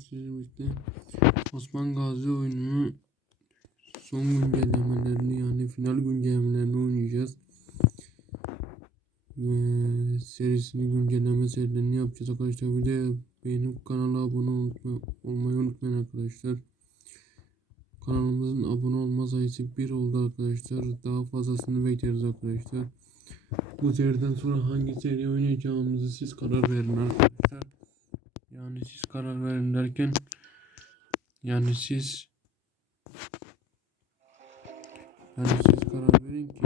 sizlerle birlikte Osman Gazi oyununu son güncellemelerini yani final güncellemelerini oynayacağız. Ve serisini güncelleme serilerini yapacağız arkadaşlar. Bir de beğenip kanala abone unutma, olmayı unutmayın arkadaşlar. Kanalımızın abone olma sayısı 1 oldu arkadaşlar. Daha fazlasını bekleriz arkadaşlar. Bu seriden sonra hangi seri oynayacağımızı siz karar verin arkadaşlar. Yani siz karar verin derken yani siz yani siz karar verin ki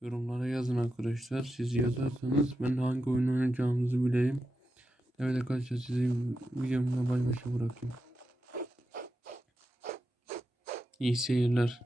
yorumlara yazın arkadaşlar. Siz yazarsanız ben hangi oyun oynayacağımızı bileyim. Evet arkadaşlar sizi videomla baş başa bırakayım. İyi seyirler.